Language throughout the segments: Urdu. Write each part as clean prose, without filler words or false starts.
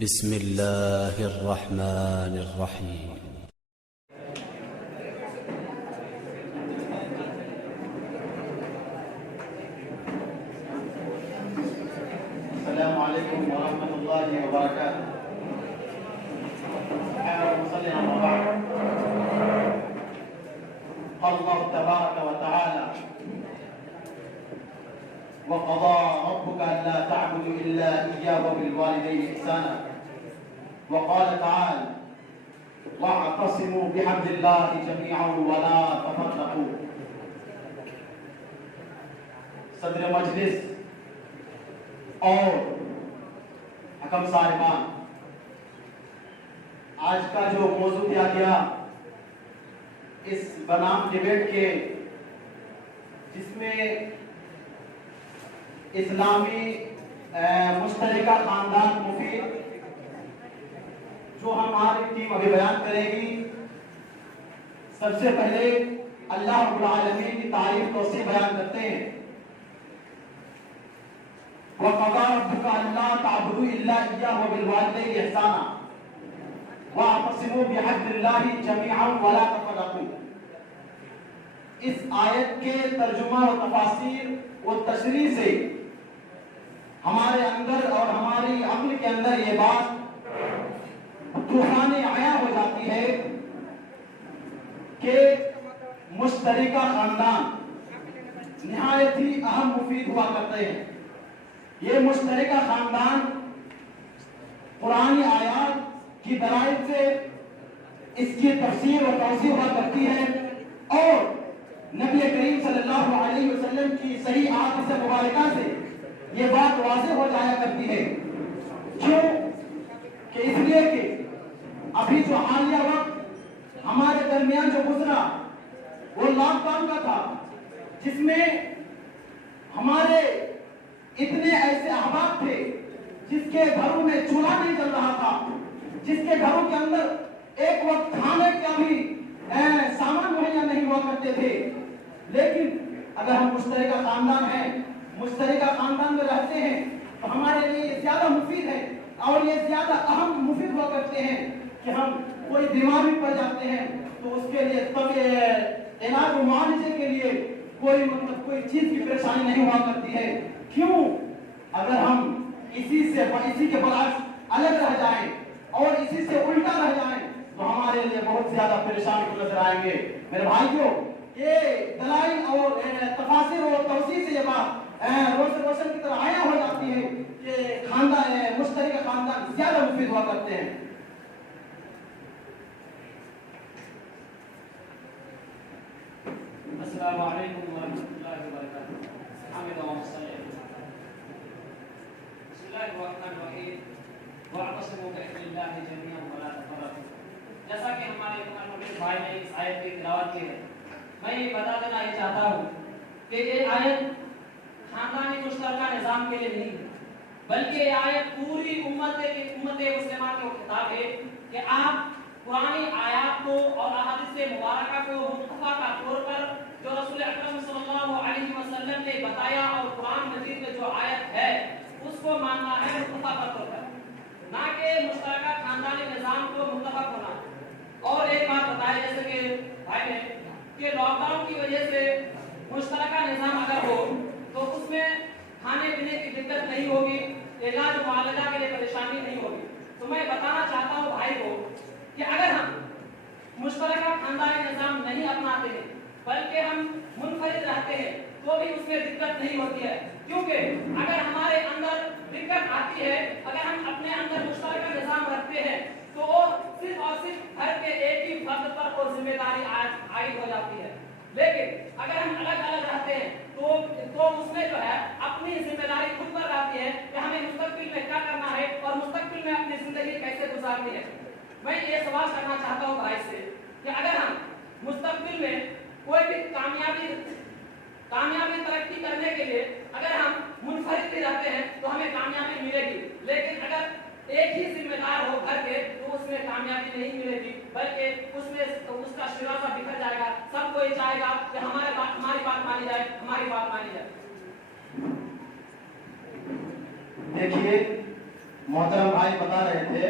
بسم الله الرحمن الرحيم. السلام عليكم ورحمة الله وبركاته. وصلي على بعض. قال الله تبارك وتعالى: وقضى ربك ألا تعبدوا إلا إياه وبالوالدين إحسانا. وقال تعالى: واعتصموا بحبل الله جميعا ولا تفرقوا. صدر مجلس اور حکم صاحبان، آج کا جو موضوع دیا گیا اس بنام ڈیبیٹ کے، جس میں اسلامی مشترکہ خاندان مفید، جو ہماری ٹیم ابھی بیان کرے گی، سب سے پہلے اللہ رب العالمین کی تعریف توصیف بیان کرتے ہیں. وَقَضَى رَبُّكَ أَلَّا تَعْبُدُوا إِلَّا إِيَّاهُ وَبِالْوَالِدَيْنِ إِحْسَانًا وَاعْتَصِمُوا بِحَبْلِ اللَّهِ جَمِيعًا وَلَا تَفَرَّقُوا. اس آیت کے ترجمہ و تفاسیر و تشریح سے ہمارے اندر اور ہماری عقل کے اندر یہ بات طوفان عیا ہو جاتی ہے کہ مشترکہ خاندان نہایت ہی اہم مفید ہوا کرتے ہیں. یہ مشترکہ خاندان قرآنی آیات کی دلائل سے اس کی تفسیر و توضیح ہوا کرتی ہے، اور نبی کریم صلی اللہ علیہ وسلم کی صحیح احادیث مبارکہ سے یہ بات واضح ہو جایا کرتی ہے. کیوں؟ کہ اس لیے کہ ابھی جو حالیہ وقت ہمارے درمیان جو گزرا وہ لاک ڈاؤن کا تھا، جس میں ہمارے اتنے ایسے احباب تھے جس کے گھروں میں چولہا نہیں چل رہا تھا، جس کے گھروں کے اندر ایک وقت کھانے کا بھی سامان مہیا نہیں ہوا کرتے تھے. لیکن اگر ہم مشترکہ خاندان ہیں، مشترکہ خاندان میں رہتے ہیں، تو ہمارے لیے یہ زیادہ مفید ہے، اور یہ زیادہ اہم مفید ہوا کرتے ہیں کہ ہم کوئی بیمار بھی پڑ جاتے ہیں تو اس کے لیے علاج و معالجے کے لیے کوئی چیز کی پریشانی نہیں ہوا کرتی ہے. کیوں؟ اگر ہم اسی کے برعکس الگ رہ جائیں اور اسی سے الٹا رہ جائیں تو ہمارے لیے بہت زیادہ پریشانی کو نظر آئیں گے. میرے بھائیوں، یہ دلائل اور تفاسیر اور توضیح سے یہ بات روشن کی طرح عیا ہو جاتی ہے کہ خاندان مشترکہ خاندان زیادہ مفید ہوا کرتے ہیں. السلام علیکم ورحمۃ اللہ وبرکاتہ. حامد و صلی بسم اللہ الرحمن الرحیم. واعتصموا بحبل اللہ جميعا ولا تفرقوا. جیسا کہ ہمارے بھائی نے اس آیت کی تلاوت کی ہے، میں یہ بتا دینا یہ چاہتا ہوں کہ یہ آیت خاندانی مشترکہ نظام کے لیے نہیں ہے، بلکہ یہ آیت پوری امت مسلمہ کو خطاب ہے کہ آپ قرآنی آیات کو اور احادیث مبارکہ کو مصطفیٰ کا طور پر جو رسول اکرم صلی اللہ علیہ وسلم نے بتایا اور قرآن مجید میں جو آیت ہے اس کو ماننا ہے مصطفیٰ کا طور پر، نہ کہ مشترکہ خاندانی نظام کو منتخب ہونا. اور ایک بات بتائی جیسے کہ بھائی نے کہ لاک ڈاؤن کی وجہ سے مشترکہ نظام اگر ہو تو اس میں کھانے پینے کی دقت نہیں ہوگی، علاج معالجہ کے لیے پریشانی نہیں ہوگی. تو میں بتانا چاہتا ہوں بھائی کو کہ اگر ہم مشترکہ خاندانی نظام نہیں اپناتے ہیں بلکہ ہم منفرد رہتے ہیں تو بھی اس میں دقت نہیں ہوتی ہے. کیونکہ اگر ہمارے اندر دقت آتی ہے، اگر ہم اپنے اندر مشترکہ نظام رکھتے ہیں تو وہ صرف اور صرف گھر کے ایک ہی فرد پر وہ ذمہ داری عائد ہو جاتی ہے. لیکن اگر ہم الگ الگ رہتے ہیں تو اس میں جو ہے اپنی ذمہ داری خود پر آتی ہے کہ ہمیں مستقبل میں کیا کرنا ہے اور مستقبل میں اپنی زندگی کیسے گزارنی ہے. میں یہ سوال کرنا چاہتا ہوں بھائی سے کہ اگر ہم مستقبل میں کوئی بھی کامیابی ترقی کرنے کے لیے اگر ہم منفرد بھی رہتے ہیں تو ہمیں کامیابی ملے گی، لیکن اگر ایک ہی ذمہ دار ہو گھر کے تو اس میں کامیابی نہیں ملے گی، بلکہ اس کا شراسہ بکھر جائے گا. سب کوئی چاہے گا کہ ہماری بات مانی جائے. دیکھیے، محترم بھائی بتا رہے تھے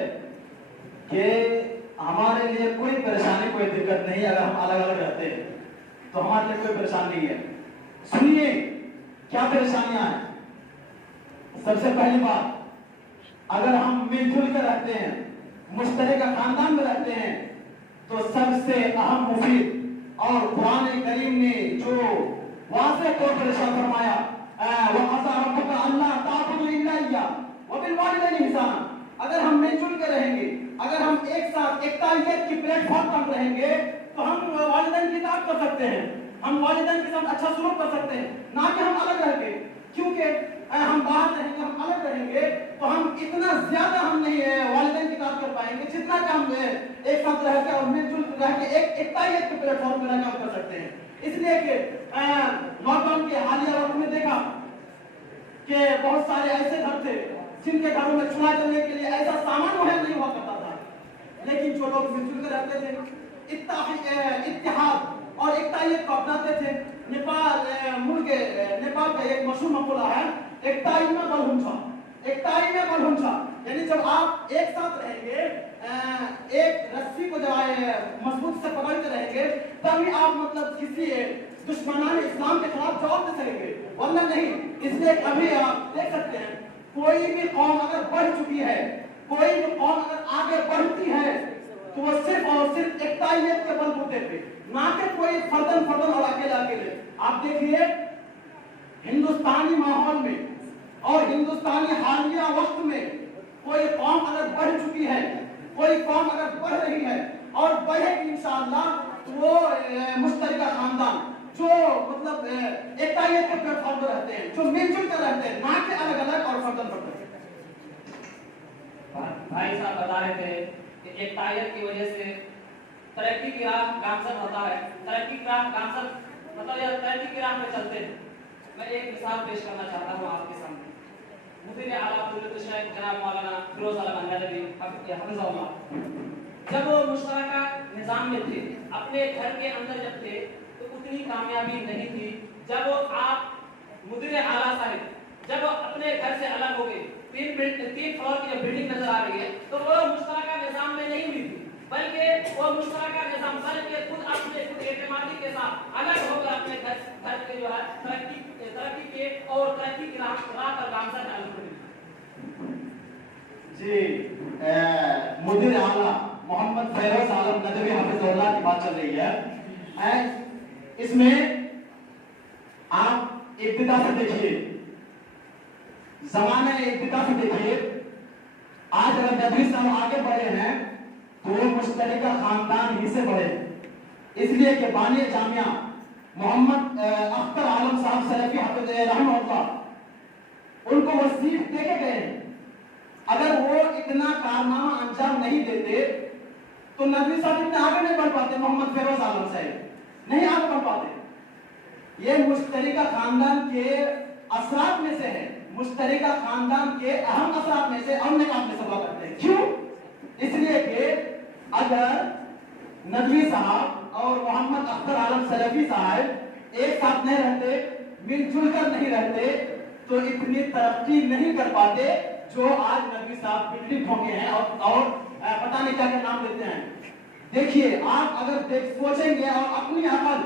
کہ ہمارے لیے کوئی پریشانی کوئی دقت نہیں اگر ہم الگ الگ رہتے ہیں تو ہمارے لیے کوئی پریشانی نہیں ہے. سنیے کیا پریشانیاں ہیں. سب سے پہلی بات اگر ہم مل جل کر رہتے ہیں مشترکہ خاندان میں رہتے ہیں تو سب سے اہم مفید اور قرآن کریم نے جو واضح طور پر ارشاد فرمایا وَقَضَىٰ رَبُّكَ أَلَّا تَعْبُدُوا إِلَّا إِيَّاهُ وَبِالْوَالِدَيْنِ إِحْسَانًا. اگر ہم مل جل کے رہیں گے اگر ہم ایک ساتھ ایکتائیت کی پلیٹ فارم پر رہیں گے تو ہم والدین کی اطاعت کر سکتے ہیں, ہم والدین کے ساتھ اچھا سلوک کر سکتے ہیں, نہ کہ ہم الگ رہ کے. کیونکہ ہم باہر رہیں گے ہم الگ رہیں گے تو ہم اتنا زیادہ ہم نہیں والدین کی اطاعت کر پائیں گے جتنا کہ ہم ایک ساتھ رہ کے اور مل جل رہ کے ایکتائیت کے پلیٹ فارم پر رہ کے کر سکتے ہیں. اس لیے کہ لاک ڈاؤن کے حالیہ وقت میں دیکھا کہ بہت سارے ایسے گھر تھے جن کے گھروں میں چولہا جلنے کے لیے ایسا سامان مہیا نہیں ہوا کرتا تھا, لیکن جو لوگ مل جل کر رہتے تھے اتحاد اور ایکتائیت کو اپناتے تھے. نیپال کا ایک مشہور مقولہ ہے ایکتائی میں بل ہنسا, ایکتائی میں بل ہنسا, یعنی جب آپ ایک ساتھ رہیں گے ایک رسی کو جب مضبوط سے پکڑ کے رہیں گے تبھی آپ مطلب کسی دشمنان اسلام کے خلاف جواب دے سکیں گے, ورنہ نہیں. اس لیے ابھی آپ دیکھ سکتے ہیں کوئی بھی قوم اگر بڑھ چکی ہے, کوئی بھی قوم اگر آگے بڑھتی ہے تو وہ صرف اور صرف ایکتائیت کے بل بوتے پہ, نہ کہ کوئی فردن اور اکیلے اکیلے. آپ دیکھیے ہندوستانی ماحول میں اور ہندوستانی حالیہ وقت میں کوئی قوم اگر بڑھ چکی ہے, کوئی قوم اگر بڑھ رہی ہے اور بڑھے گی انشاءاللہ تو وہ مشترکہ خاندان جو مطلب ایکتائیت کے پلیٹ فارم پر رہتے ہیں, جو مل جل کر رہتے ہیں, نہ کہ الگ الگ اور فردن فردن. بھائی صاحب بتا رہے تھے کہ ایکتائیت کی وجہ سے ترقی کی راہ گامزن ہوتا ہے, ترقی کی راہ گامزن مطلب یہ ترقی کی راہ میں چلتے ہیں. میں ایک مثال پیش کرنا چاہتا ہوں آپ کے سامنے. مدیر اعلیٰ فضیلت الشیخ جناب مولانا فیروز علم ندوی حفظہ اللہ جب وہ مشترکہ نظام میں تھے, اپنے گھر کے اندر جب تھے تو اتنی کامیابی نہیں تھی. جب آپ مدیر اعلیٰ صاحب جب اپنے گھر سے الگ ہو گئے, 3 فلور کی بلڈنگ نظر آ رہی ہے تو وہ مشترکہ نظام میں نہیں ہوئی تھی, بلکہ وہ مشترکہ نظام بلکہ خود اپنے خود اعتمادی کے ساتھ الگ ہو کر اپنے گھر کے جو ہے ترقی کے اور ترقی کی راہ پر گامزن ہوئی. جی مدیر اعلیٰ محمد فیروز عالم ندوی حفظہ اللہ کی بات چل رہی ہے. اس میں آپ ابتدا سے دیکھیے, زمانے ابتدا سے دیکھیے. آج اگر ندوی صاحب آگے بڑھے ہیں تو وہ مشترکہ خاندان ہی سے بڑھے, اس لیے کہ بانی جامعہ محمد اختر عالم صاحب سلفی حافظ رحمہ اللہ ان کو وہ سیٹ دے کے گئے. اگر وہ اتنا کارنامہ انجام نہیں دیتے تو ندوی صاحب اتنے آگے نہیں بڑھ پاتے, محمد فیروز عالم صاحب نہیں آگے بڑھ پاتے. یہ مشترکہ خاندان کے اثرات میں سے ہے, مشترکہ خاندان کے اہم اثرات میں سے اور نکات میں سے ہوا کرتے ہیں. کیوں؟ اس لیے کہ اگر ندوی صاحب اور محمد اختر عالم سلفی صاحب ایک ساتھ نہیں رہتے, مل جل کر نہیں رہتے تو اتنی ترقی نہیں کر پاتے جو آج ندوی صاحب بلڈنگ ٹھوکے ہیں اور پتہ نہیں کیا نام دیتے ہیں. دیکھیے آپ اگر سوچیں گے اور اپنی عقل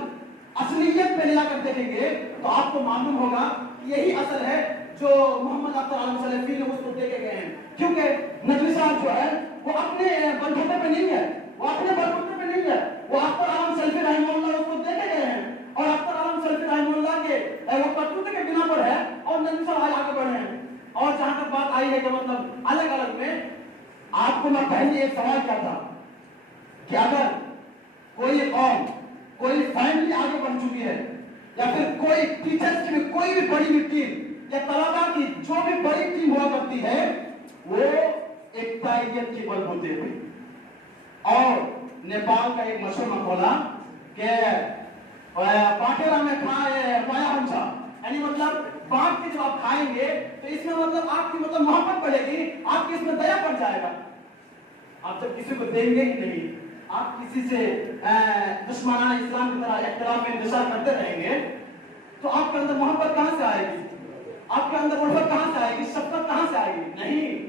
اصلیت پہ لیا کر دیکھیں گے تو آپ کو معلوم ہوگا یہی اثر ہے جو محمد اختر عالم سلفی نے اس کو دے کے گئے ہیں. کیونکہ ندوی صاحب جو ہے وہ اپنے بلبوتے پہ نہیں ہے, وہ اپنے بلبوتے پہ نہیں ہے, وہ اختر عالم سلفی رحمہ اللہ اس کو دے کے گئے ہیں اور اختر عالم سلفی رحمہ اللہ کے وہ کرتوتے کے بنا پر ہے اور ندوی صاحب آگے بڑھے ہیں. اور جہاں تک بات آئی ہے کہ مطلب الگ الگ میں, آپ کو میں پہلے ایک سوال کیا تھا کہ اگر کوئی قوم کوئی فیملی آگے بڑھ چکی ہے یا پھر کوئی ٹیچرز کی کوئی بھی بڑی ٹیم یا طلباء کی جو بھی بڑی ٹیم ہوا کرتی ہے وہ ایکتائیت کی بلبوتے پہ. اور نیپال کا ایک مشہور مقولہ کہ پاٹیرا میں کھائے پایا ہنسا, یعنی مطلب بانٹ کے جب آپ کھائیں گے تو اس میں مطلب آپ کی مطلب محبت بڑھے گی, آپ کی اس میں دیا پڑ جائے گا. آپ جب کسی کو دیں گے ہی نہیں, آپ کسی سے دشمنان اسلام کی طرح اختلاف میں انتشار کرتے رہیں گے تو آپ کے اندر محبت کہاں سے آئے گی, آپ کے اندر الفت کہاں سے آئے گی, شفقت کہاں سے آئے گی؟ نہیں.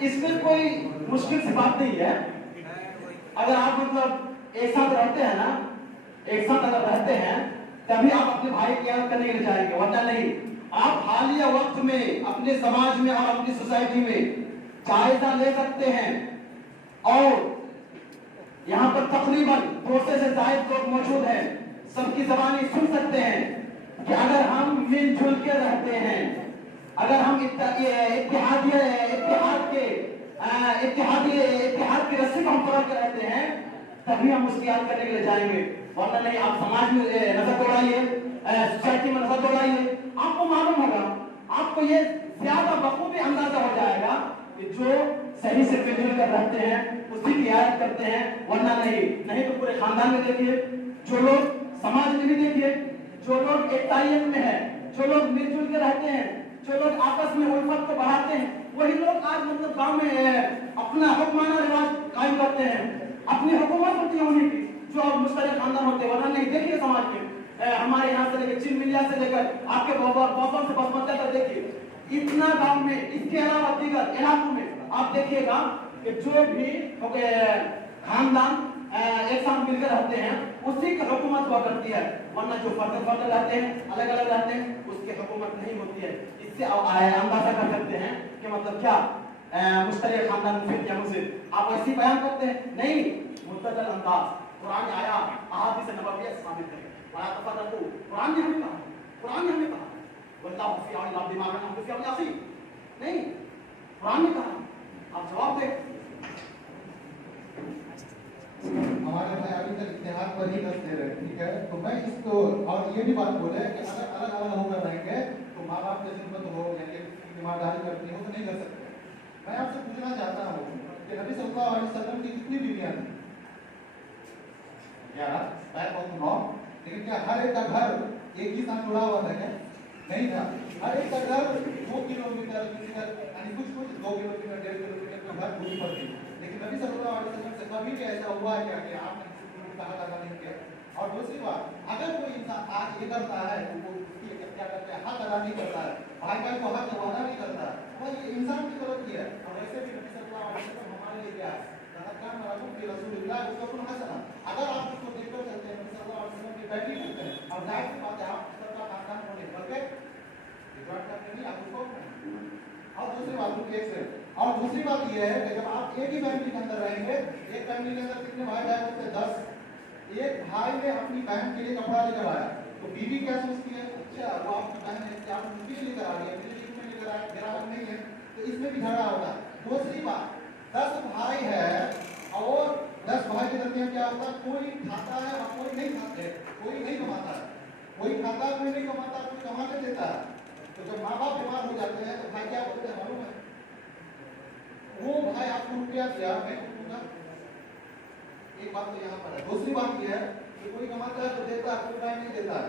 اس میں کوئی مشکل سی بات نہیں ہے. اگر آپ مطلب ایک ساتھ رہتے ہیں نا, ایک ساتھ اگر رہتے ہیں تبھی آپ اپنے بھائی کی عزت کرنے کے لیے جائیں گے, ورنہ نہیں. آپ حالیہ وقت میں اپنے سماج میں اور اپنی سوسائٹی میں جائزہ لے سکتے ہیں, اور یہاں پر تقریباً 200 سے زائد لوگ موجود ہیں, سب کی زبانی سن سکتے ہیں کہ اگر ہم مل جل کے رہتے ہیں, اگر ہم اتحاد کی رسی کو ہم پکڑ کے رہتے ہیں, تبھی ہم اس کی یاد کرنے کے لیے جائیں گے, ورنہ نہیں. آپ سماج میں نظر دوڑائیے, سوسائٹی میں نظر دوڑائیے, آپ کو معلوم ہوگا, آپ کو یہ زیادہ بخوبی اندازہ ہو جائے گا کہ جو صحیح سے مل جل کر رہتے ہیں اسی کی عادت کرتے ہیں, ورنہ نہیں تو پورے خاندان میں دیکھیے, جو لوگ سماج میں بھی دیکھیے, جو لوگ ایکتائیت میں ہے, جو لوگ مل جل کے رہتے ہیں, جو لوگ آپس میں الفت کو بڑھاتے ہیں, وہی لوگ آج مطلب گاؤں میں اپنا حکمانہ رواج قائم کرتے ہیں, اپنی حکومت ہوتی ہے انہیں کی, جو اب مشترک خاندان ہوتے ہیں. ورنہ نہیں. دیکھیے سماج میں ہمارے یہاں سے لے کے چین ملیا سے لے کر آپ کے بابا سے بسمتہ تک دیکھیے, اتنا گاؤں میں, اس کے علاوہ دیگر علاقوں میں آپ دیکھیے گا کہ جو بھی خاندان ایک ساتھ مل کر رہتے ہیں اسی کی حکومت ہوا کرتی ہے, ورنہ جو فرد رہتے ہیں, الگ الگ رہتے ہیں, اس کی حکومت نہیں ہوتی ہے. اس سے اندازہ کر سکتے ہیں کہ مطلب کیا مشترک خاندان مفید یا مضر. آپ ایسی بیان کرتے ہیں, نہیں, متدل انداز, قرآن آیا, احادیث نبویہ ثابت ہے. قرآن نے ہمیں کہا, قرآن نے ہمیں کہا واللہ فی عون العبد ما کان فی عون اخیہ, نہیں, قرآن نے کہا, آپ جواب دیں. ہمارے بھائی ابھی تک اتحاد پر ہی دس دے رہے ہیں, ٹھیک ہے, تو میں اس کو اور یہ بھی بات بولے کہ اگر الگ الگ ہو کر رہیں گے تو ماں باپ کی خدمت ہو یا کہ ایمانداری کرنی ہو تو نہیں کر سکتے. میں آپ سے پوچھنا چاہتا ہوں کہ نبی صلی اللہ علیہ وسلم کی کتنی بیویاں تھیں؟ 11, 9, لیکن کیا ہر ایک کا گھر ایک ہی ساتھ جڑا ہوا تھا کیا؟ نہیں تھا. ہر ایک کا گھر 2 کلومیٹر یعنی کچھ 2 کلومیٹر 1.5 کلومیٹر کا گھر دوری پر تھی. لیکن نبی صلی اللہ علیہ وسلم سے کبھی بھی ایسا ہوا ہے کہ آپ نے کسی کو کہا تھا نہیں کیا. اور دوسری بات, اگر کوئی انسان آج یہ کرتا ہے تو وہ اس کی کیا کرتا ہے, حق ادا نہیں کرتا ہے, بھائی بھائی کو حق وعدہ نہیں کرتا ہے, وہ یہ انسان کی غلطی ہے. اور ایسے بھی نبی صلی اللہ علیہ وسلم ہمارے لیے کیا ہے, رسول اللہ اسوۃ حسنہ. اگر آپ اس کو دیکھ کر چلتے ہیں, نبی صلی اللہ علیہ وسلم کی بیٹی کرتے ہیں, اور ظاہر سی بات ہے آپ سب کا خاندان ہونے بلکہ ریکارڈ کرتے نہیں, آپ اس کو. اور دوسری بات یہ ہے کہ جب آپ ایک ہی فیملی کے اندر رہیں گے, ایک فیملی کے اندر کتنے بھائی بہن ہوتے ہیں, 10. ایک بھائی نے اپنی بہن کے لیے کپڑا لے کر آیا تو بیوی کیا سوچتی ہے, اچھا وہ آپ کی بہن ہے, آپ ان کے لیے لے کر آ رہی ہے, میرے لیے لے کر آئے, میرا حق نہیں ہے, تو اس میں بھی جھگڑا ہوتا ہے. دوسری بات, 10 بھائی ہے اور 10 بھائی کے درمیان کیا ہوتا ہے, کوئی کھاتا ہے اور کوئی نہیں کھاتا ہے, کوئی نہیں کماتا ہے, کوئی کھاتا ہے کوئی نہیں کماتا, کوئی کما کے دیتا ہے. تو جب ماں باپ بیمار ہو جاتے ہیں تو بھائی کیا بولتے ہیں معلوم ہے, وہ بھائی آپ کو روپیہ دیا میں دوں گا. ایک بات تو یہاں پر ہے. دوسری بات یہ ہے کہ کوئی کماتا ہے تو دیتا ہے, کوئی بھائی نہیں دیتا ہے,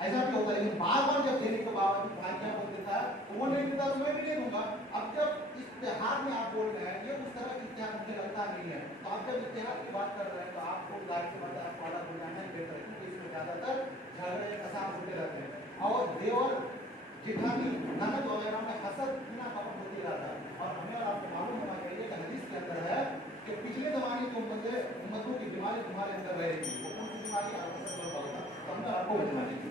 ایسا بھی ہوتا ہے. لیکن بار بار جب دینے کے باوجود بھائی کیا بول دیتا ہے, وہ نہیں دیتا تو میں بھی نہیں دوں گا. اب جب اتحاد میں آپ بول رہے ہیں, یہ اس طرح کی اتحاد مجھے لگتا نہیں ہے. تو آپ جب اتحاد کی بات کر رہے ہیں تو آپ کو ظاہر سی بات ہے آپ کو الگ ہو جانا ہے بہتر ہے, کیونکہ اس میں زیادہ تر جھگڑے فساد ہوتے رہتے ہیں, اور دیور جٹھانی نند وغیرہ میں حسد بنا ختم ہوتی رہتا ہے. اور ہمیں اور آپ کو معلوم ہونا چاہیے کہ حدیث کے اندر ہے کہ پچھلے زمانے کی امتوں کی بیماری تمہارے اندر رہے گی, وہ کون سی بیماری آپ کو بچنا چاہیے.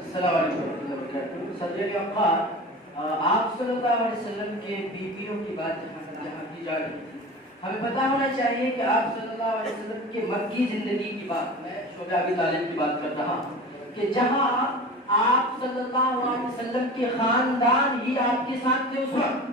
السلام علیکم ورحمۃ اللہ وبرکاتہ. صدر اوقات, آپ صلی اللہ علیہ وسلم کے بیویوں کی بات جہاں کی جا رہی تھی, ہمیں پتہ ہونا چاہیے کہ آپ صلی اللہ علیہ وسلم کے مکی زندگی کی بات, میں شعبہ ابی طالب کی بات کر رہا ہوں, کہ جہاں آپ صلی اللہ علیہ وسلم کے خاندان ہی آپ کے ساتھ تھے اس وقت,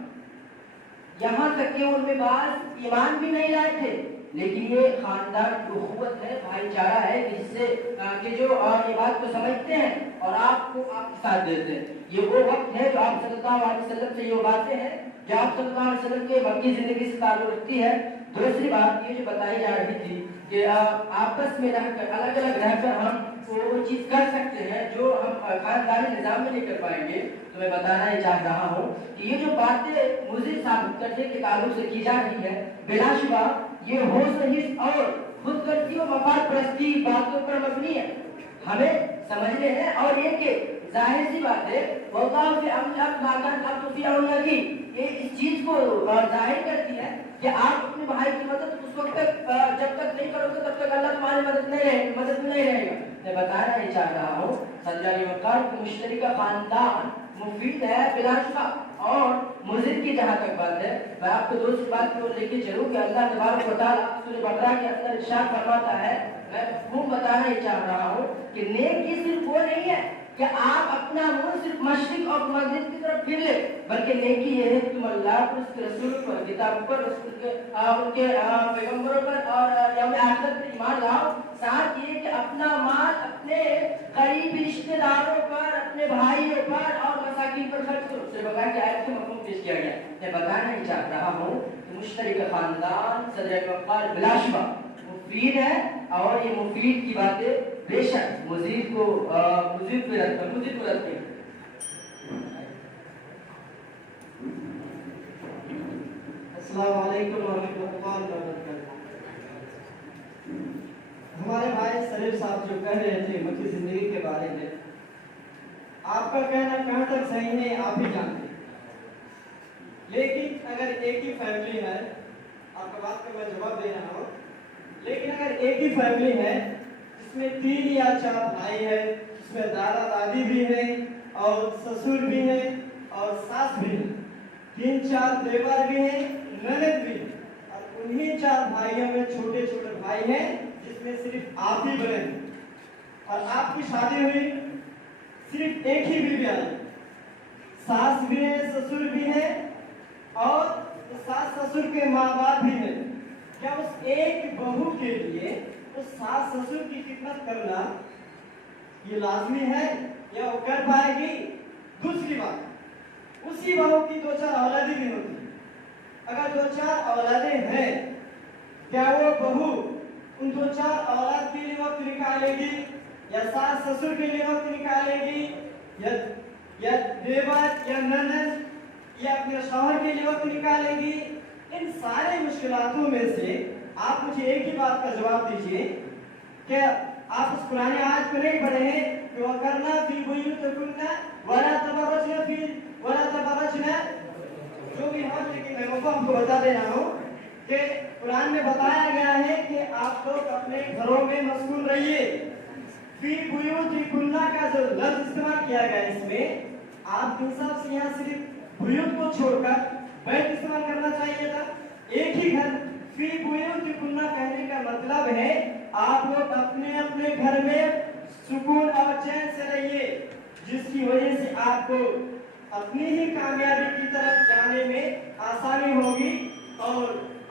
یہاں تک کہ ان میں بعض ایمان بھی نہیں لائے تھے, لیکن یہ خاندان اخوت ہے, بھائی چارہ ہے, جس سے کہ جو یہ بات کو سمجھتے ہیں اور آپ کو آپ کے ساتھ دیتے ہیں. یہ وہ وقت ہے جو آپ صلی اللہ علیہ وسلم سے یہ باتیں ہیں جو آپ صلی اللہ علیہ وسلم کے مکی زندگی سے تعلق رکھتی ہے. دوسری بات یہ جو بتائی جا رہی تھی کہ آپس میں رہ کر, الگ الگ رہ کر ہم وہ چیز کر سکتے ہیں جو ہم خاندانی نظام میں نہیں کر پائیں گے, تو میں بتانا یہ چاہ رہا ہوں کہ یہ جو باتیں مضر ثابت کرنے کے تعلق سے کی جا رہی ہے, بلا شبہ یہ ہوش رجس اور خود غرضی و مفاد پرستی باتوں پر مبنی ہے. ہمیں سمجھنے ہیں اور یہ کہ ظاہر سی بات ہے واللہ فی امن ما کان اب فی امن کی یہ اس چیز کو ظاہر کرتی ہے کہ آپ اپنے بھائی کی مدد اس وقت تک جب تک نہیں کرو گے تب تک اللہ تمہاری مدد میں نہیں رہے گا. میں بتانا یہ چاہ رہا ہوں سنجاری وقار کی مشترکہ خاندان مفید ہے بلا شبہ اور مضر کی جہاں تک بات ہے میں آپ کو دوسری بات کی اور لے کے چلوں کہ اللہ تبارک و تعالیٰ سورہ بقرہ کے اندر ارشاد فرماتا ہے میں مفہوم بتانا یہ چاہ رہا ہوں کہ نیکی صرف وہ نہیں ہے کہ آپ اپنا منہ صرف مشرق اور مغرب کی طرف پھر لیں بلکہ نیکی یہ ہے کہ تم اللہ پر اس کے رسول پر کتاب پر رسول کے ان کے پیغمبروں پر اور یوم آخرت پر ایمان لاؤ ساتھ یہ کہ اپنا مال اپنے قریبی رشتہ داروں پر اپنے بھائیوں پر اور مساکین پر خرچ کرو. سورہ بقرہ کی آیت میں مفہوم پیش کیا گیا. میں بتانا ہی چاہ رہا ہوں کہ مشترکہ خاندان صدر وقار بلا شبہ مفید ہے اور یہ مفید کی باتیں بے شک مزید کو رکھتے ہیں. السلام علیکم ورحمۃ اللہ وبرکاتہ. ہمارے بھائی سلیف صاحب جو کہہ رہے تھے مکی زندگی کے بارے میں آپ کا کہنا کہاں تک صحیح ہے آپ ہی جانتے ہیں لیکن اگر ایک ہی فیملی ہے آپ کا بات کا میں جواب دے رہا ہوں لیکن اگر ایک ہی فیملی ہے جس میں 3 یا 4 بھائی ہے جس میں دادا دادی بھی ہیں اور سسر بھی ہیں اور ساس بھی ہیں 3-4 دیور بھی ہیں نند بھی ہیں اور انہی 4 بھائیوں میں چھوٹے چھوٹے بھائی ہیں جس میں صرف آپ ہی بنے ہیں اور آپ کی شادی ہوئی صرف ایک ہی بیوی آئی ساس بھی ہے سسر بھی ہے اور ساس سسر کے ماں باپ بھی ہیں. کیا اس ایک بہو کے لیے اس ساس سسر کی خدمت کرنا یہ لازمی ہے یا وہ کر پائے گی؟ دوسری بات اسی بہو کی 2-4 اولادیں بھی ہوتی ہیں. اگر 2-4 اولادیں ہیں کیا وہ بہو ان 2-4 اولاد کے لیے وقت نکالے گی یا ساس سسر کے لیے وقت نکالے گی یا دیور یا نند یا اپنے شوہر کے لیے وقت نکالے گی؟ ان سارے مشکلاتوں میں سے آپ مجھے ایک ہی بات کا جواب دیجئے کہ آپ اس قرآن آیت کو نہیں پڑھے ہیں کہ وَقَرْنَا فِي بُيُوتِكُنَّ وَلَا تَبَرَّجْنَا جو بھی ہو لیکن میں مفہوم کو بتا دے رہا ہوں کہ قرآن میں بتایا گیا ہے کہ آپ لوگ اپنے گھروں میں مشغول رہیے. فی بیوتکن کا جو لفظ استعمال کیا گیا اس میں آپ کے حساب سے یہاں صرف بیوت کو چھوڑ کر بیت استعمال کرنا چاہیے تھا. ایک ہی گھر فی بیوتکن کہنے کا مطلب ہے آپ لوگ اپنے اپنے گھر میں سکون اور چین سے رہیے جس کی وجہ سے آپ کو اپنی ہی کامیابی کی طرف جانے میں آسانی ہوگی. اور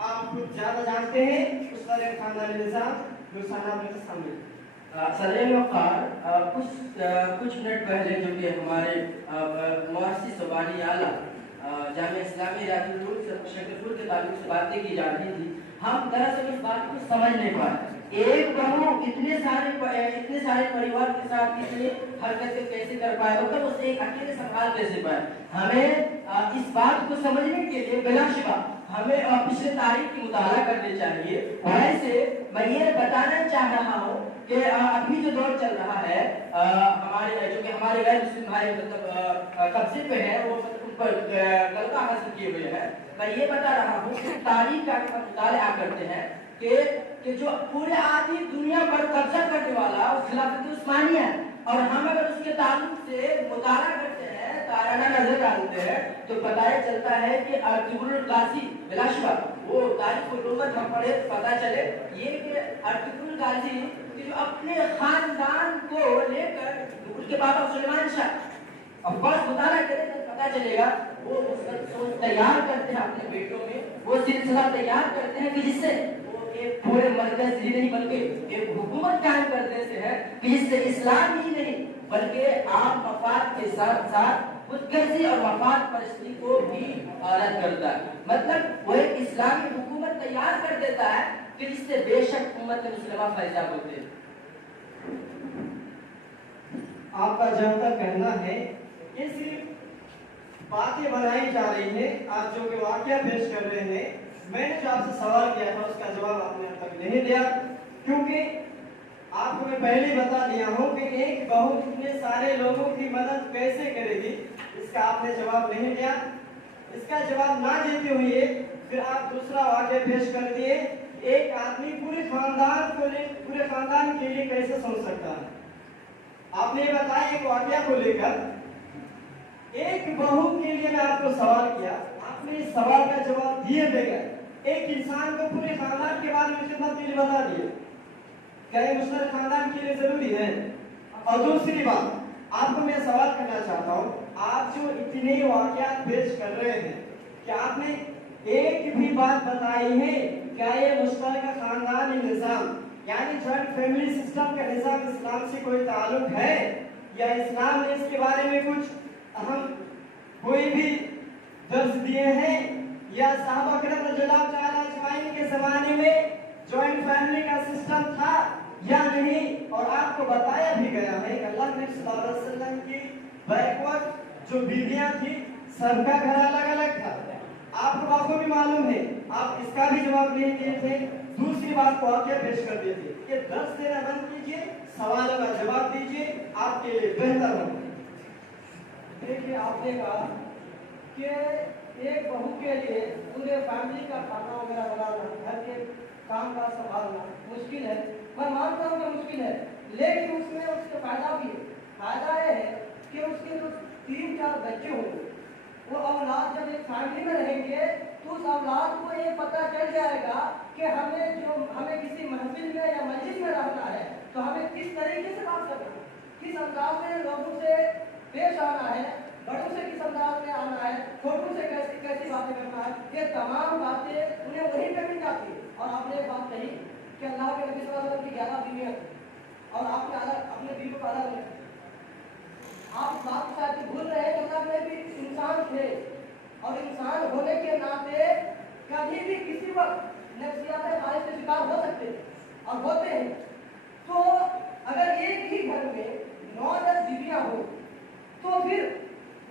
آپ کچھ زیادہ جانتے ہیں اس طرح خاندانی نظام دوسرا آپ کے سامنے صدر وقار کچھ منٹ پہلے جو کہ ہمارے مؤسس و بانی اعلیٰ جامعہ اسلامی ریاض العلوم سے شکرپور کے تعلق سے باتیں کی جا رہی تھی. ہم دراصل اس بات کو سمجھ نہیں پائے ایک بہو اتنے سارے پریوار کے ساتھ اتنی حرکتیں کیسے کر پائے مطلب اسے ایک اکیلے سنبھال کیسے پائے. ہمیں اس بات کو سمجھنے کے لیے بلا شبہ ہمیں پچھلے تاریخ کی مطالعہ کرنے چاہیے. ویسے میں یہ بتانا چاہ رہا ہوں کہ ابھی جو دور چل رہا ہے ہمارے جو کہ ہمارے غیر مسلم بھائی مطلب قبضے پہ ہے وہ ان پر غلبہ حاصل کیے ہوئے ہیں. میں یہ بتا رہا ہوں کہ تاریخ کا مطالعہ کرتے ہیں کہ جو پورے آدھی دنیا پر قبضہ کرنے والا وہ خلافت عثمانیہ ہے اور ہم اگر اس کے تعلق سے مطالعہ کرتے ہیں تارانہ نظر ڈالتے ہیں تو پتہ چلتا ہے کہ ارطغرل الغازی بلا شبہ وہ تاریخ حکومت ہم پڑھے پتہ چلے یہ کہ ارطغرل الغازی جو اپنے خاندان کو لے کر اس کے بابا سلیمان شاہ افغان مطالعہ کرے تو پتہ چلے گا وہ سوچ تیار کرتے ہیں اپنے بیٹوں میں وہ سلسلہ تیار کرتے ہیں کہ جس سے وہ ایک پورے مرکز ہی نہیں بلکہ ایک حکومت قائم کرنے سے ہے کہ جس سے اسلام ہی نہیں بلکہ عام مفاد کے ساتھ ساتھ خود غرضی اور مفاد پرستی کو بھی رد کرتا ہے. مطلب وہ ایک اسلامی حکومت تیار کر دیتا ہے کہ جس سے بے شک امت مسلمہ فیضیاب ہوتے ہیں. آپ کا جہاں تک کہنا ہے یہ صرف باتیں بنائی جا رہی ہیں آپ جو کہ واقعہ پیش کر رہے ہیں. میں نے جو آپ سے سوال کیا تھا اس کا جواب آپ نے اب تک نہیں دیا کیونکہ آپ کو میں پہلے ہی بتا دیا ہوں کہ ایک بہو اتنے سارے لوگوں کی مدد کیسے کرے گی، اس کا آپ نے جواب نہیں دیا۔ اس کا جواب نہ دیتے ہوئے پھر آپ دوسرا واقعہ پیش کر دیے، ایک آدمی پورے خاندان کے لیے کیسے سوچ سکتا ہے۔ آپ نے بتایا ایک واقعہ کو لے کر، ایک بہو کے لیے میں آپ کو سوال کیا، آپ نے اس سوال کا جواب دیے بغیر ایک انسان کو پورے خاندان کے بارے میں خدمت کے لیے بتا دیا، کیا یہ مشترک خاندان کے لیے ضروری ہے؟ اور دوسری بات آپ کو میں سوال کرنا چاہتا ہوں، آپ جو اتنے واقعات پیش کر رہے ہیں، کیا آپ نے ایک بھی بات بتائی ہے کیا یہ مشترکہ خاندانی نظام یعنی جوائنٹ فیملی سسٹم کا نظام اسلام سے کوئی تعلق ہے، یا اسلام نے اس کے بارے میں کچھ اہم کوئی بھی درس دیے ہیں، یا صحابہ کرام رضی اللہ تعالیٰ اجمعین کے زمانے میں جوائنٹ فیملی کا سسٹم تھا یا نہیں؟ اور آپ کو بتایا بھی گیا ہے کہ اللہ کے نبی صلی اللہ علیہ وسلم کی بیک وقت جو بیویاں تھیں سب کا گھر الگ الگ تھا، آپ کو بات بھی معلوم ہے، آپ اس کا بھی جواب نہیں دیے تھے، دوسری بات کو واقعہ پیش کر دیے تھے کہ درس دینا بند کیجیے، سوالوں کا جواب دیجیے، آپ کے لیے بہتر ہوگا۔ دیکھیے آپ نے کہا کہ ایک بہو کے لیے پورے فیملی کا کھانا وغیرہ بنانا، گھر کے کام کا سنبھالنا مشکل ہے، میں مانتا ہوں کہ مشکل ہے، لیکن اس میں اس کا فائدہ بھی ہے۔ فائدہ یہ ہے کہ اس کے جو 3-4 بچے ہوں گے، وہ اولاد جب ایک فیملی میں رہیں گے تو اس اولاد کو یہ پتہ چل جائے گا کہ ہمیں کسی محفل میں یا مجلس میں رہنا ہے تو ہمیں کس طریقے سے بات کرنا ہے، کس انداز میں لوگوں سے پیش آنا ہے، بڑوں سے کس انداز میں آنا ہے، چھوٹوں سے کیسی باتیں کرنا ہے، یہ تمام باتیں انہیں وہیں پہ مل جاتی ہے۔ اور آپ نے ایک بات کہی کہ اللہ کے نبی صلی اللہ علیہ وسلم کی 11 بیویاں اور آپ نے اپنے بیوی کو الگ رکھا، آپ اس بات کو شاید بھول رہے ہیں کہ اللہ کے نبی انسان تھے اور انسان ہونے کے ناطے کبھی بھی کسی وقت نفسیات خواہش کے شکار ہو سکتے ہیں اور ہوتے ہیں۔ تو اگر ایک ہی گھر میں 9-10 بیویاں ہوں تو پھر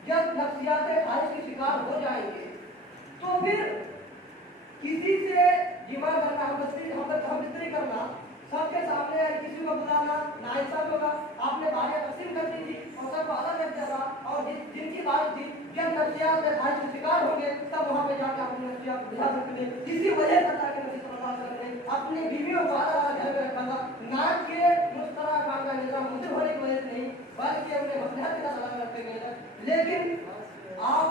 جب نفسیات خواہش کے شکار ہو جائیں گے تو پھر کسی سے جمع کرنا، ہم بستری کرنا، سب کے سامنے کسی کو بلانا ناانصافی ہوگا۔ آپ نے باریاں تقسیم کر دی تھی اور سب کو الگ رکھ دیا تھا، اور جن کی بات تھی جب نفسیات خواہش کے شکار ہوں گے تب وہاں پہ جا کے اپنی نفسیات کو بجھا سکتے ہیں۔ اسی وجہ سے اللہ کے نبی صلی اللہ علیہ وسلم نے اپنی بیویوں کو الگ گھر میں رکھا تھا، نہ کہ مشترکہ خاندان کا نظام مجھے ہونے کی وجہ سے نہیں، بلکہ انہیں مصلحت کے ساتھ الگ رکھے گئے تھے۔ لیکن آپ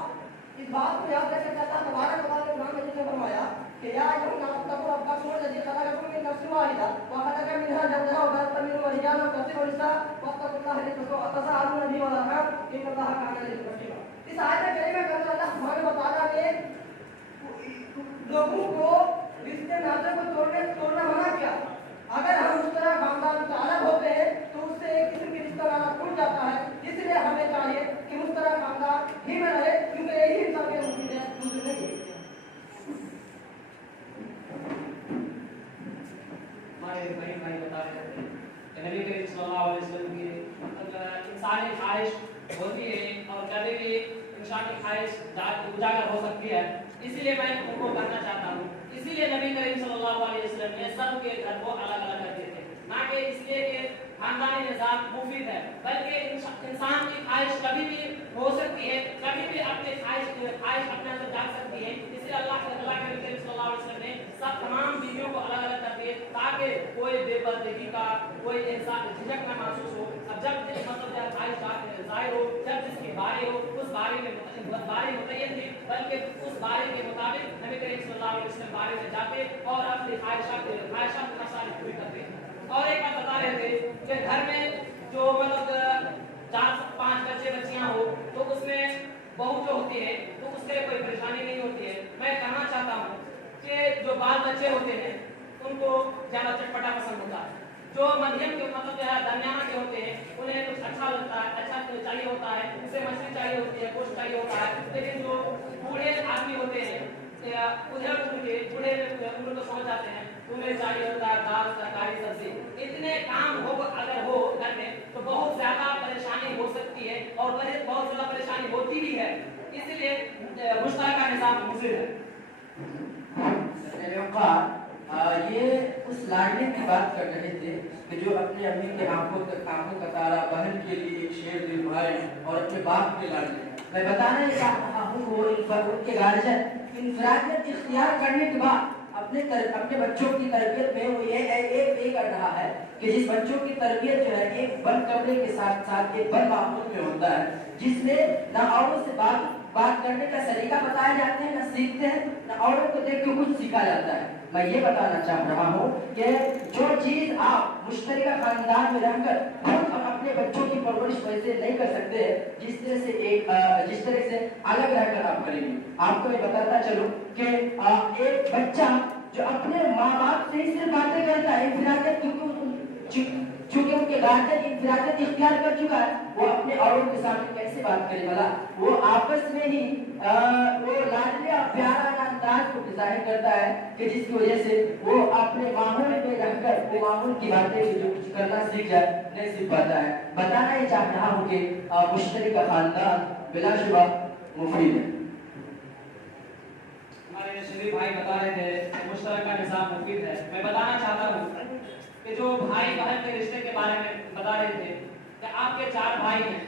اس بات کو یاد رکھیں کہ اللہ تبارک و تعالیٰ نے قرآن مجید میں فرمایا کہ یا ایھا الناس اتقوا ربکم الذی خلقکم من نفس واحدہ وخلق منها زوجها وبث منهما رجالا كثيرا ونساء واتقوا الله الذي تساءلون به والارحام ان الله كان عليكم رقيبا۔ اس آیت کریمہ کے اندر اللہ تبارک و تعالیٰ نے لوگوں کو رشتے ناطے کو توڑنا منع کیا۔ اگر ہم اس طرح خاندان سے الگ ہوتے ہیں تو اس سے ایک قسم کی رشتہ ناطہ ٹوٹ جاتا ہے، اس لیے ہمیں چاہیے کہ اس طرح خاندان ہی میں رہے، کیونکہ یہی انسان کے مفید ہے، دوسرے نہیں۔ ہمارے بھائی بتا رہے تھے کہ نبی کریم صلی اللہ علیہ وسلم کی انسانی خواہش ہوتی ہے اور کبھی بھی انسان کی خواہش اجاگر ہو سکتی ہے، اسی لیے میں ان کو کرنا چاہتا ہوں۔ اسی لیے نبی کریم صلی اللہ علیہ وسلم نے سب کے گھر کو الگ الگ کر دیے تھے، نہ کہ اس لیے کہ خاندانی نظام مفید ہے، بلکہ انسان کی خواہش کبھی بھی ہو سکتی ہے، کبھی بھی اپنی خواہش اپنے اندر جاگ سکتی ہے۔ اس لیے اللہ کے نبی کریم صلی اللہ علیہ وسلم نے سب تمام بیویوں کو الگ الگ کر دیے تاکہ کوئی بے پردگی کا کوئی انسان جھجک نہ محسوس ہو۔ اب جب خواہش ظاہر ہو، جب جس کی باری ہو اس باری میں باری متعین تھی، بلکہ اس باری کے مطابق نبی کریم صلی اللہ علیہ وسلم باری میں جاتے اور اپنی خواہشات کی مسائل پوری کرتے۔ اور ایک بات بتا رہے تھے کہ گھر میں جو 4-5 بچیاں ہو تو اس میں بہو جو ہوتی ہے تو اس کے کوئی پریشانی نہیں ہوتی ہے۔ میں کہنا چاہتا ہوں کہ جو بال بچے ہوتے ہیں ان کو زیادہ چٹپٹا پسند ہوتا ہے، جو مدھیم کے درمیانہ کے ہوتے ہیں انہیں کچھ اچھا لگتا ہے، اچھا چاہیے ہوتا ہے، اسے مچھلی چاہیے ہوتی ہے، گوشت چاہیے ہوتا ہے۔ لیکن جو بوڑھے آدمی ہوتے ہیں ادھر کے بوڑھے عمر کو سمجھ جاتے ہیں، انہیں چاہیے ہوتا ہے دال ترکاری سبزی۔ اتنے کام اگر ہو گھر میں تو بہت زیادہ پریشانی ہو سکتی ہے اور بہت زیادہ پریشانی ہوتی بھی ہے، اس لیے مشترکہ نظام مضر ہے۔ یہ اس لاڈلی کی بات کر رہے تھے کہ جو اپنے امی کے آنکھوں کا تارا، بہن کے لیے ایک شیر دل بھائی اور اپنے باپ کے لاڈلے. میں بتانا چاہ رہا ہوں وہ ان کے گارجن انفرادیت اختیار کرنے کے بعد اپنے بچوں کی تربیت میں وہ یہ کر رہا ہے کہ جس بچوں کی تربیت جو ہے ایک بند کمرے کے ساتھ ساتھ ایک بند ماحول میں ہوتا ہے، جس میں نہ اوروں سے بات کرنے کا طریقہ بتائے جاتے ہیں، نہ سیکھتے ہیں، نہ اوروں کو دیکھ کے کچھ سیکھا جاتا ہے. میں یہ بتانا چاہ رہا ہوں کہ جو چیز آپ مشترکہ خاندان میں رہ کر خود اپنے بچوں کی پرورش ویسے نہیں کر سکتے جس طرح سے الگ رہ کر آپ کریں گے. آپ کو میں بتاتا چلوں کہ ایک بچہ جو اپنے ماں باپ سے ہی صرف باتیں کرتا ہے، انفرادیت چونکہ ان کے گارجن انفرادیت اختیار کر چکا ہے، وہ اپنے اوروں کے سامنے کیسے بات کرے بھلا؟ وہ آپس میں ہی وہ لاڈلے اور پیارا انداز کو ظاہر کرتا ہے کہ جس کی وجہ سے وہ اپنے ماحول میں رہ کر وہ ماحول کی باتیں جو کچھ کرنا سیکھ جائے نہیں سیکھ پاتا ہے. بتانا یہ چاہ رہا ہوں کہ مشترکہ خاندان بلا شبہ مفید ہے. ہمارے شریف بھائی بتا رہے تھے کہ مشترکہ نظام مفید ہے. میں بتانا چاہتا ہوں کہ جو بھائی بہن کے رشتے کے بارے میں بتا رہے تھے کہ آپ کے 4 بھائی ہیں،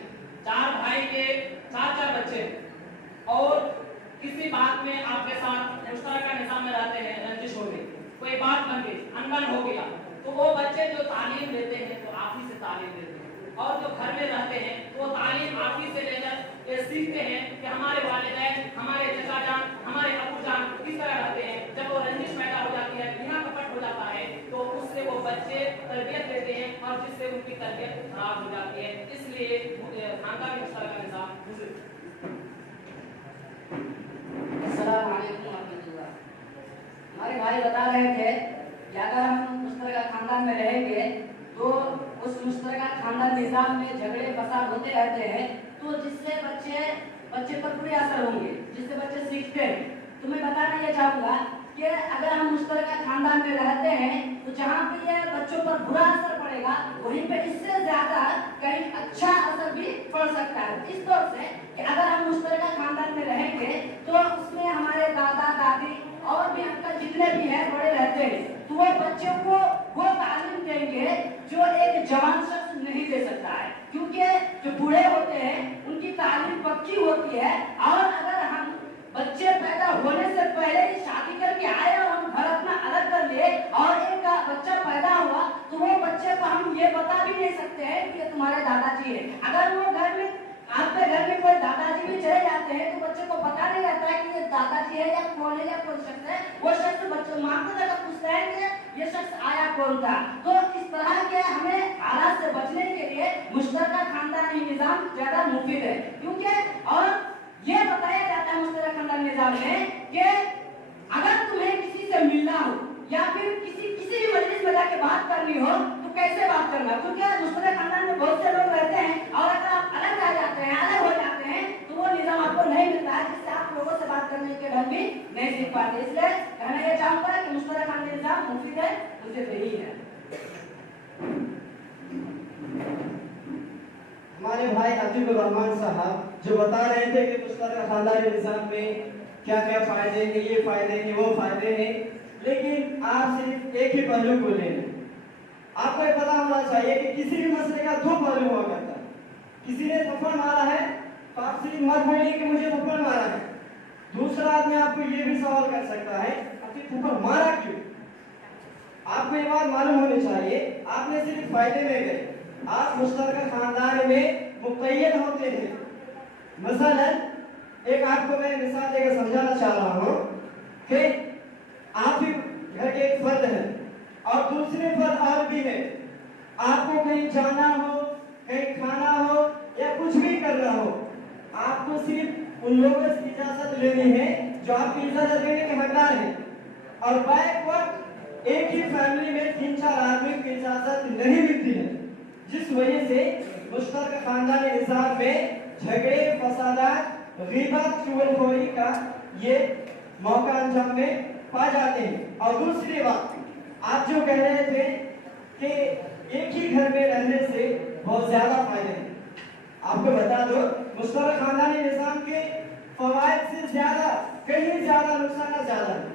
4 بھائی کے 4 بچے ہیں اور کسی بات میں آپ کے ساتھ مشترکہ نظام میں رہتے ہیں، رنجش ہو گئی، کوئی بات بن گئی، انبن ہو گیا، تو وہ بچے جو تعلیم لیتے ہیں تو آپ ہی سے تعلیم لیتے ہیں، اور جو گھر میں رہتے ہیں وہ تعلیم آپ ہی سے لے کر یہ سیکھتے ہیں کہ ہمارے والدین، ہمارے چچا جان، ہمارے ابو جان کس طرح رہتے ہیں. جب وہ رنجش پیدا ہو جاتی ہے، بنا کپٹ ہو جاتا ہے، تو اس سے وہ بچے تربیت لیتے ہیں اور جس سے ان کی تربیت خراب ہو جاتی ہے. اس لیے خاندانی مشترکہ نظام. السلام علیکم ورحمۃ اللہ. ہمارے بھائی بتا رہے تھے کہ اگر ہم مشترکہ خاندان میں رہیں گے تو اس مشترکہ خاندان نظام میں جھگڑے فساد ہوتے رہتے ہیں، تو جس سے بچے پر برے اثر ہوں گے، جس سے بچے سیکھتے ہیں. تو میں بتانا یہ چاہوں گا کہ اگر ہم مشترکہ خاندان میں رہتے ہیں تو جہاں پہ یہ بچوں پر برا اثر پڑے گا وہیں پہ اس سے زیادہ کہیں اچھا اثر بھی پڑ سکتا ہے. اس طور سے کہ اگر ہم مشترکہ خاندان میں رہیں گے تو اس میں ہمارے دادا دادی اور بھی انکل جتنے بھی ہیں بڑے رہتے ہیں، تو وہ بچوں کو وہ تعلیم دیں گے جو ایک جوان شخص نہیں دے سکتا ہے، کیونکہ جو بوڑھے ہوتے ہیں ان کی تعلیم پکی ہوتی ہے. اور اگر ہم بچے پیدا ہونے سے پہلے ہی شادی کر کے آئے اور ہم گھر اپنا الگ کر لیے اور ایک بچہ پیدا ہوا تو وہ بچے کو ہم یہ بتا بھی نہیں سکتے ہیں کہ یہ تمہارے دادا جی ہے. اگر وہ گھر میں آپ کے گھر میں کوئی دادا جی بھی چلے جاتے ہیں تو بچے کو پتا نہیں رہتا ہے کہ یہ دادا جی ہے یا کون ہے یا کون شخص ہے. وہ شخص بچے ماں کو جب پوچھتا ہے کہ یہ شخص آیا کون تھا. تو اس طرح کے ہمیں حالات سے بچنے کے لیے مشترکہ خاندانی نظام زیادہ مفید ہے. کیونکہ اور یہ بتایا جاتا ہے مشترکہ خاندانی نظام میں کہ اگر تمہیں کسی سے ملنا ہو یا پھر کسی بھی مجلس میں جا کے بات کرنی ہو تو کیسے بات کرنا. کیونکہ مشترکہ خاندان میں بہت سے لوگ رہتے ہیں اور اگر آپ الگ رہ جاتے ہیں، الگ ہو جاتے ہیں تو وہ نظام آپ کو نہیں ملتا ہے جس سے آپ لوگوں سے بات کرنے کے ڈھنگ بھی نہیں سیکھ پاتے. اس لیے کہنا یہ چاہوں گا کہ مشترکہ خاندانی نظام مفید ہے، مفید نہیں ہے. ہمارے بھائی عتیق الرحمان صاحب جو بتا رہے تھے کہ مشترکہ خاندانی نظام میں کیا کیا فائدے ہیں، یہ فائدے ہیں، وہ فائدے ہیں، لیکن آپ صرف ایک ہی پہلو کو لیں. آپ کو یہ پتا ہونا چاہیے کہ کسی بھی مسئلے کا 2 پہلو ہوا کرتا ہے. کسی نے تھپڑ مارا ہے تو آپ صرف مت بولیے کہ مجھے تھپڑ مارا ہے. دوسرا آدمی آپ کو یہ بھی سوال کر سکتا ہے آپ نے تھپڑ مارا کیوں. آپ کو یہ بات معلوم ہونی چاہیے آپ نے صرف فائدے میں گئے، آپ مشترکہ خاندان میں مقید ہوتے ہیں. مثلا ایک آپ کو میں مثال دے کر سمجھانا چاہ رہا ہوں کہ آپ ہی گھر کے ایک فرد ہیں اور دوسرے فرد اور بھی ہے. آپ کو کہیں جانا ہو، کہیں کھانا ہو یا کچھ بھی کرنا ہو، آپ کو صرف ان لوگوں سے اجازت لینی ہے جو آپ کی اجازت دینے کے حقدار ہیں. اور بیک وقت ایک ہی فیملی میں 3-4 آدمی کی اجازت نہیں ملتی ہے، جس وجہ سے مشترکہ خاندانی نظام میں جھگڑے فسادات غیبت چغلخوری کا یہ موقع انجام میں پا جاتے ہیں. اور دوسری بات آپ جو کہہ رہے تھے کہ ایک ہی گھر میں رہنے سے بہت زیادہ فائدے ہیں، آپ کو بتا دو مشترکہ خاندانی نظام کے فوائد سے زیادہ کہیں زیادہ نقصانات زیادہ ہیں.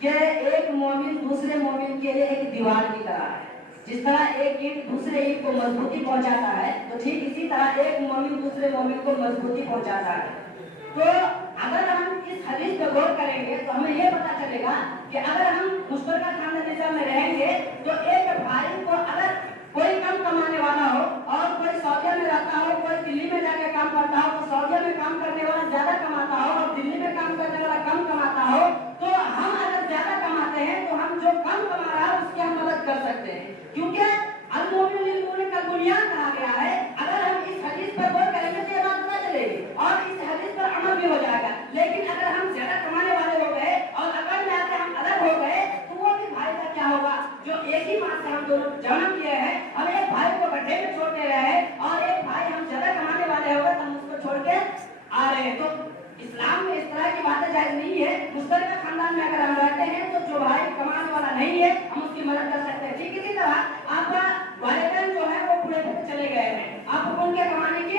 کہ ایک مومن دوسرے مومن کے لیے ایک دیوار کی طرح ہے. جس طرح ایک اینٹ دوسرے اینٹ کو مضبوطی پہنچاتا ہے تو ٹھیک اسی طرح ایک مومن دوسرے مومن کو مضبوطی پہنچاتا ہے. تو اگر ہم اس حدیث پہ غور کریں گے تو ہمیں یہ پتا چلے گا کہ اگر ہم مشترکہ خاندان نظام میں رہیں گے تو ایک بھائی کو اگر کوئی کم کمانے والا ہو اور کوئی سعودیہ میں رہتا ہو, کوئی دلی میں جا کے کام کرتا ہو, تو سعودیہ میں کام کرنے والا زیادہ کماتا ہو اور دلی میں کام کرنے والا کم کماتا ہو, تو ہم اگر زیادہ کماتے ہیں تو ہم جو کم کما رہا ہے اس کی ہم مدد کر سکتے ہیں, کیونکہ المومن للمؤمن کالبنیان کہا گیا ہے. اگر ہم اس حدیث پر غور کریں گے تو یہ بات پتہ چلے گی اور اس حدیث پر عمل بھی ہو جائے گا. لیکن اگر ہم زیادہ کمانے والے ہو گئے اور اگر میں آ کے ہم الگ ہو گئے تو وہ بھی بھائی کا کیا ہوگا جو ایک ہی ماں سے ہم دونوں جنم لیے ہیں. ہم ایک بھائی کو گڈھے میں چھوڑ دے رہے ہیں اور ایک بھائی ہم زیادہ کمانے والے ہو گئے تو ہم اس کو چھوڑ کے آ رہے ہیں. تو اسلام میں اس طرح کی باتیں جائز نہیں ہے. مشترکہ خاندان میں اگر ہم رہتے ہیں تو جو بھائی کمانے والا نہیں ہے ہم اس کی مدد کر سکتے ہیں. ٹھیک اسی طرح آپ کا والدین جو ہے وہ بوڑھے پہ چلے گئے ہیں, آپ کو ان کے کمانے کی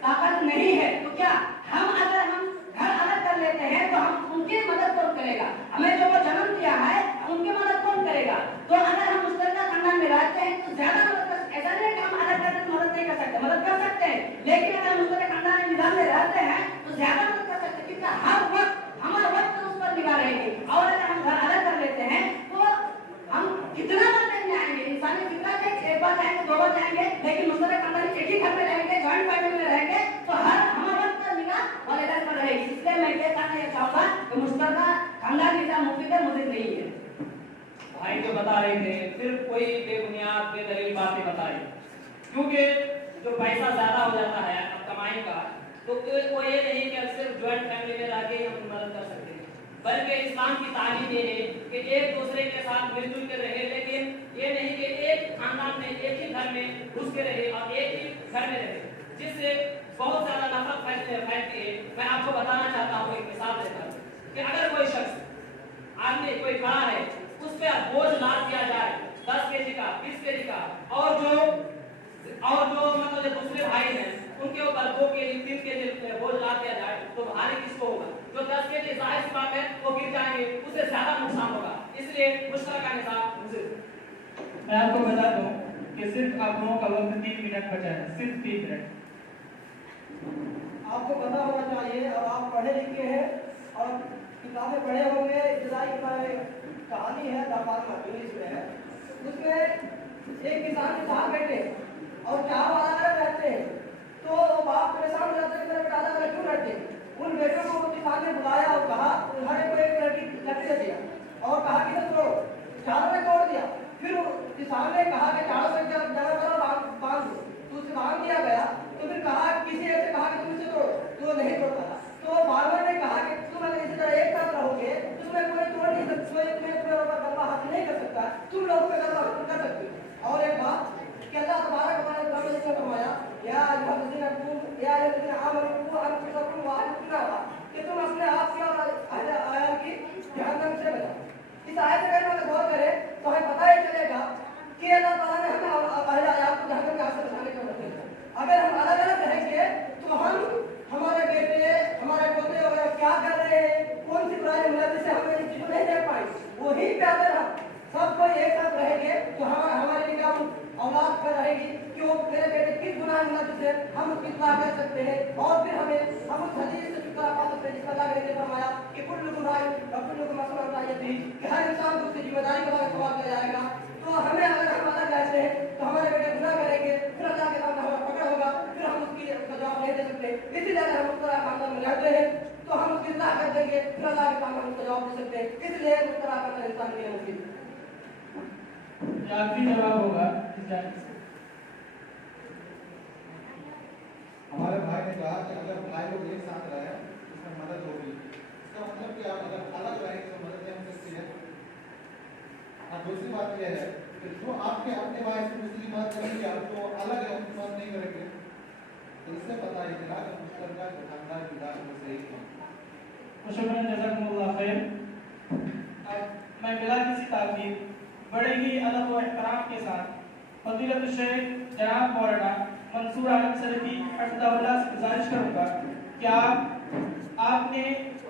طاقت نہیں ہے, تو کیا اگر ہم گھر الگ کر لیتے ہیں تو ہم ان کی مدد کون کرے گا؟ ہمیں جو وہ جنم دیا ہے ان کی مدد کون کرے گا؟ تو اگر ہم مشترکہ خاندان میں رہتے ہیں تو زیادہ مدد کر, ایسا نہیں ہے کہ ہم الگ کرتے مدد نہیں کر سکتے, مدد کر سکتے ہیں, لیکن اگر ہم مشترکہ خاندان میں نظام میں رہتے ہیں تو زیادہ مدد کر سکتے ہیں, کیونکہ ہر وقت ہمارا وقت اس پر نگاہ رہے گی. اور اگر ہم گھر الگ کر لیتے ہیں تو ہم کتنا وقت میں آئیں گے, انسانی فطرت ہے, ایک بار جائیں گے دو بار جائیں گے, لیکن مشترکہ خاندان ایک ہی گھر میں رہیں گے, جوائنٹ فیملی میں رہیں گے تو ہمارا وقت پر نگاہ والدین پر رہے گی. اس لیے میں یہ کہنا یہ چاہوں گا کہ مشترکہ خاندان نظام مفید ہے, مضر نہیں ہے. بھائی جو بتا رہے تھے صرف کوئی بے بنیاد بے دلیل باتیں بتائی, کیونکہ جو پیسہ زیادہ ہو جاتا ہے کمائی کا تو وہ یہ نہیں کہ صرف جوائنٹ فیملی میں رہ کے ہم مدد کر سکتے ہیں, بلکہ اسلام کی تعلیم یہ ہے کہ ایک دوسرے کے ساتھ مل جل کے رہے, لیکن یہ نہیں کہ ایک خاندان میں ایک ہی گھر میں گھس کے رہے اور ایک ہی گھر میں رہے, جس سے بہت زیادہ نفرت پھیلتی ہے. میں آپ کو بتانا چاہتا ہوں ایک مثال دے کر کہ اگر کوئی شخص آدمی کوئی کھڑا ہے اس پہ بوجھ لاد دیا جائے 10 کیجی کا 20 کیجی کا, اور جو مطلب جو دوسرے بھائی ہیں ان کے اوپر 2 کیجی 3 کیجی بوجھ لاد دیا جائے تو بھاری کس کو ہوگا؟ جو 10 کیجی ظاہر سی بات ہے وہ گر جائیں گے, اس سے زیادہ نقصان ہوگا. اس لیے مشترکہ نظام مضر. میں آپ کو بتا دوں کہ صرف آپ لوگوں کا وقت 3 منٹ بچا ہے, صرف 3 منٹ. آپ کو پتا ہونا چاہیے اور آپ پڑھے لکھے ہیں اور کتابیں پڑھے ہوں گے. ابتدائی کہانی ہے انگلش میں ہے, اس میں ایک کسان کے 4 بیٹے اور 4 الگ الگ رہتے ہیں. تو وہ باپ پریشان ہو جاتا ہے کہ میرے بیٹا الگ کیوں رہتے ہیں. ان بیٹوں کو کسان نے بلایا اور کہا, ہر ایک کو ایک لکڑی دیا اور کہا کہ توڑو. 4 نے توڑ دیا. پھر کسان نے کہا کہ 4 سے جگہ کرو باندھ دو, تو اسے باندھ دیا گیا. تو پھر کہا کسی ایسے کہا کہ تم اسے توڑو, تو وہ نہیں توڑتا تھا. تو فارمر نے کہا کہ تم اگر اسی طرح ایک ساتھ رہو گے تو تمہیں کوئی توڑ نہیں سکتا, تمہیں غلبہ حاصل نہیں کر سکتا, تم لوگوں پہ غلبہ کر سکتے ہو. اور ایک بات کہ اللہ تبارک و تعالیٰ نے فرمایا یا ایھا الذین آمنوا انفسکم واہلکم نارا, کہ تم اپنے آپ کی اور اہل عیال کی جہنم سے بچاؤ. اس آیت میں اگر غور کریں تو ہمیں پتہ ہی چلے گا کہ اللہ تعالیٰ نے ہمیں اہل عیال کو جہنم میں سے بچانے کا حکم دیا. اگر ہم الگ الگ رہیں گے تو ہمارے بیٹے ہمارے پوتے وغیرہ کیا کر رہے ہیں, کون سی برائی ملت سے ہمیں اس چیز نہیں دیکھ پائیں. وہی پہ اگر ہم سب کو ایک ساتھ رہیں گے تو ہماری نگاہ اولاد پر رہے گی کہ وہ میرے بیٹے کس گناہ ملت سے ہم اس کی اصلاح کر سکتے ہیں, اور پھر ہم اس حدیث سے چھٹکارا پا سکتے ہیں جس پر اللہ نے فرمایا کہ کلکم راع و کلکم مسئول عن رعیتہ, کہ ہر انسان کو اس کی ذمہ داری کا سوال کیا جائے گا. تو ہمیں اگر ہم الگ رہتے ہیں تو ہمارے بیٹے گناہ کریں گے, پھر اللہ کے سامنے ہمارا پکڑ ہوگا, پھر ہم اس کی جواب نہیں دے سکتے. اسی لیے اگر ہم مشترکہ خاندان میں رہتے ہیں تو ہم اس کی اصلاح کر دیں گے, پھر اللہ کے سامنے ہم اس کا جواب دے سکتے ہیں. اس لیے مشترکہ خاندان انسان کے لیے مفید ہے. آخری جواب ہوگا ہمارے بھائی نے کہا کہ اگر بھائی لوگ ایک ساتھ رہے اس میں مدد ہوگی. اس کا مطلب کہ آپ اگر الگ رہیں تو مدد نہیں ہو سکتی ہے. اور دوسری بات یہ ہے کہ جو آپ کے اپنے بھائی سے دوسری کی مدد کریں گے, آپ جو الگ ہے ان کی مدد نہیں کریں گے, تو اس سے پتہ ہی چلا کہ مشترکہ خاندان کی بات میں صحیح ہے. شکراً, جزاکم اللہ خیر. اب میں بلا کسی تاخیر بڑے ہی ادب و احترام کے ساتھ فضیلت الشیخ جناب مولانا منصور عالم سلفی حفظہ اللہ سے گزارش کروں گا کہ آپ نے